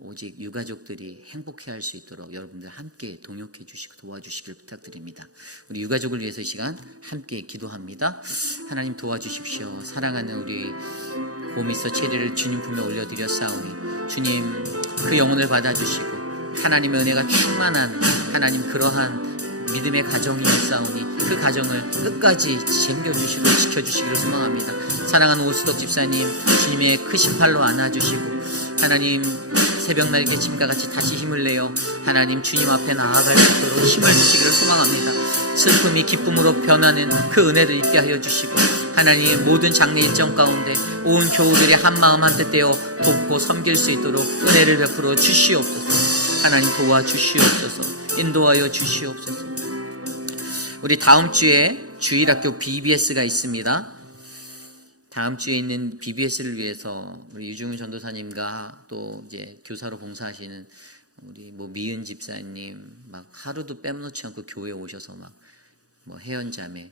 오직 유가족들이 행복해 할 수 있도록 여러분들 함께 동역해 주시고 도와주시길 부탁드립니다. 우리 유가족을 위해서 이 시간 함께 기도합니다. 하나님 도와주십시오. 사랑하는 우리 고미스터 체리를 주님 품에 올려드렸사오니 주님 그 영혼을 받아주시고 하나님의 은혜가 충만한 하나님 그러한 믿음의 가정이었사오니 그 가정을 끝까지 챙겨주시고 지켜주시기를 소망합니다. 사랑하는 오수덕 집사님 주님의 크신 팔로 안아주시고 하나님 새벽 날개침과 같이 다시 힘을 내어 하나님 주님 앞에 나아갈 수 있도록 힘을 주시기를 소망합니다. 슬픔이 기쁨으로 변하는 그 은혜를 있게 하여 주시고 하나님 모든 장례 일정 가운데 온 교우들이 한마음 한뜻 되어 돕고 섬길 수 있도록 은혜를 베풀어 주시옵소서. 하나님 도와주시옵소서. 인도하여 주시옵소서. 우리 다음 주에 주일학교 BBS가 있습니다. 다음 주에 있는 BBS를 위해서 우리 유중훈 전도사님과 또 이제 교사로 봉사하시는 우리 미은 집사님 막 하루도 빼놓지 않고 교회에 오셔서 혜연자매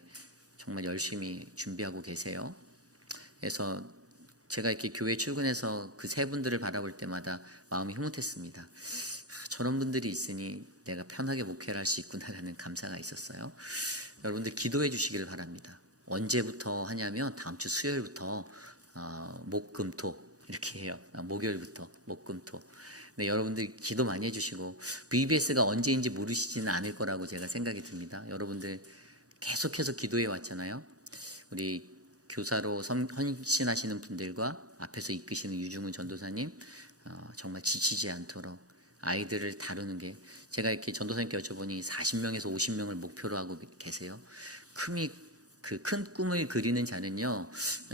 정말 열심히 준비하고 계세요. 그래서 제가 이렇게 교회 출근해서 그 세 분들을 바라볼 때마다 마음이 흐뭇했습니다. 저런 분들이 있으니 내가 편하게 목회를 할 수 있구나라는 감사가 있었어요. 여러분들 기도해 주시길 바랍니다. 언제부터 하냐면 다음 주 수요일부터 목금토 이렇게 해요. 목요일부터 목금토. 네, 여러분들 기도 많이 해주시고 VBS가 언제인지 모르시지는 않을 거라고 제가 생각이 듭니다. 여러분들 계속해서 기도해 왔잖아요. 우리 교사로 헌신하시는 분들과 앞에서 이끄시는 유중훈 전도사님, 정말 지치지 않도록 아이들을 다루는 게, 제가 이렇게 전도사님께 여쭤보니 40명에서 50명을 목표로 하고 계세요. 그 큰 꿈을 그리는 자는요,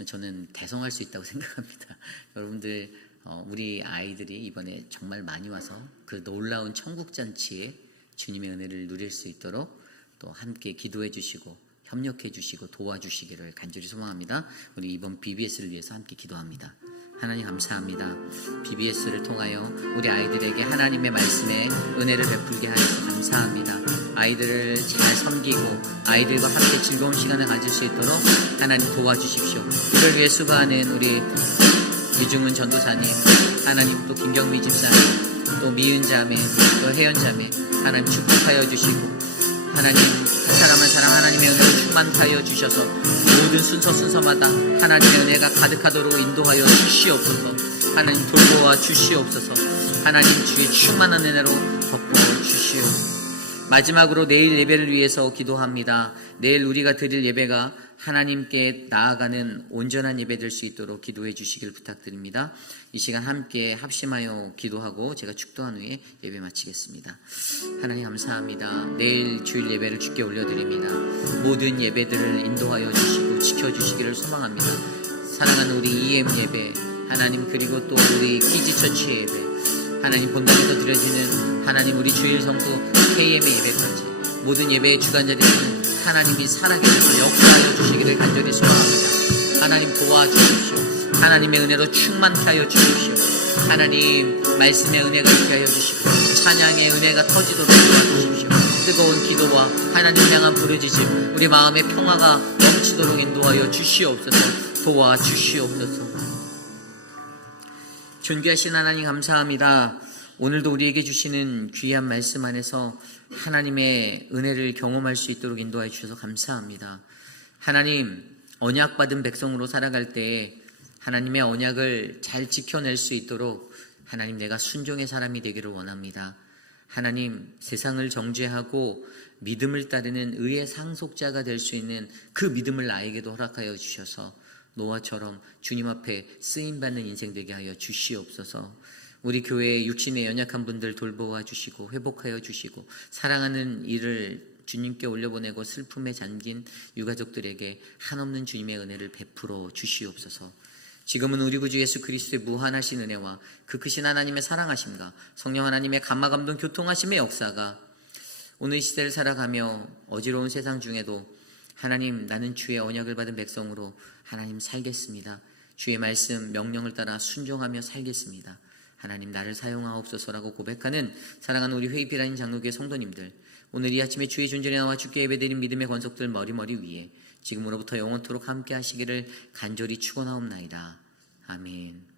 저는 대성할 수 있다고 생각합니다. 여러분들, 우리 아이들이 이번에 정말 많이 와서 그 놀라운 천국잔치에 주님의 은혜를 누릴 수 있도록 또 함께 기도해 주시고 협력해 주시고 도와주시기를 간절히 소망합니다. 우리 이번 BBS를 위해서 함께 기도합니다. 하나님 감사합니다. BBS를 통하여 우리 아이들에게 하나님의 말씀에 은혜를 베풀게 하셔서 감사합니다. 아이들을 잘 섬기고 아이들과 함께 즐거운 시간을 가질 수 있도록 하나님 도와주십시오. 이를 위해 수고하는 우리 유중훈 전도사님, 하나님 또 김경미 집사님, 또 미은 자매, 또 혜연 자매, 하나님 축복하여 주시고 하나님 한 사람 한 사람 하나님의 은혜를 충만하여 주셔서 모든 순서마다 하나님의 은혜가 가득하도록 인도하여 주시옵소서. 하나님 돌보아 주시옵소서. 하나님 주의 충만한 은혜로 덮어 주시옵소서. 마지막으로 내일 예배를 위해서 기도합니다. 내일 우리가 드릴 예배가 하나님께 나아가는 온전한 예배 될 수 있도록 기도해 주시길 부탁드립니다. 이 시간 함께 합심하여 기도하고 제가 축도한 후에 예배 마치겠습니다. 하나님 감사합니다. 내일 주일 예배를 주께 올려드립니다. 모든 예배들을 인도하여 주시고 지켜주시기를 소망합니다. 사랑하는 우리 EM 예배, 하나님 그리고 또 우리 키즈처치 예배, 하나님 본당에서 드려지는 하나님 우리 주일 성도 KM 예배까지 모든 예배의 주관자들은 하나님이 살아계셔서 역사하여 주시기를 간절히 소망합니다. 하나님 도와주십시오. 하나님의 은혜로 충만케 하여 주십시오. 하나님 말씀의 은혜가 있게 하여 주시고 찬양의 은혜가 터지도록 도와주십시오. 뜨거운 기도와 하나님 향한 부르짖음, 우리 마음의 평화가 넘치도록 인도하여 주시옵소서. 도와주시옵소서. 존귀하신 하나님 감사합니다. 오늘도 우리에게 주시는 귀한 말씀 안에서 하나님의 은혜를 경험할 수 있도록 인도해 주셔서 감사합니다. 하나님, 언약받은 백성으로 살아갈 때에 하나님의 언약을 잘 지켜낼 수 있도록 하나님 내가 순종의 사람이 되기를 원합니다. 하나님, 세상을 정죄하고 믿음을 따르는 의의 상속자가 될 수 있는 그 믿음을 나에게도 허락하여 주셔서 노아처럼 주님 앞에 쓰임받는 인생 되게 하여 주시옵소서. 우리 교회의 육신에 연약한 분들 돌보아 주시고 회복하여 주시고 사랑하는 이를 주님께 올려보내고 슬픔에 잠긴 유가족들에게 한없는 주님의 은혜를 베풀어 주시옵소서. 지금은 우리 구주 예수 그리스도의 무한하신 은혜와 그 크신 하나님의 사랑하심과 성령 하나님의 감화감동 교통하심의 역사가 오늘 이 시대를 살아가며 어지러운 세상 중에도 하나님, 나는 주의 언약을 받은 백성으로 하나님 살겠습니다. 주의 말씀 명령을 따라 순종하며 살겠습니다. 하나님, 나를 사용하옵소서라고 고백하는 사랑하는 우리 회의비라인 장로교회 성도님들, 오늘 이 아침에 주의 존전에 나와 주께 예배드린 믿음의 권속들 머리머리 위에 지금으로부터 영원토록 함께 하시기를 간절히 축원하옵나이다. 아멘.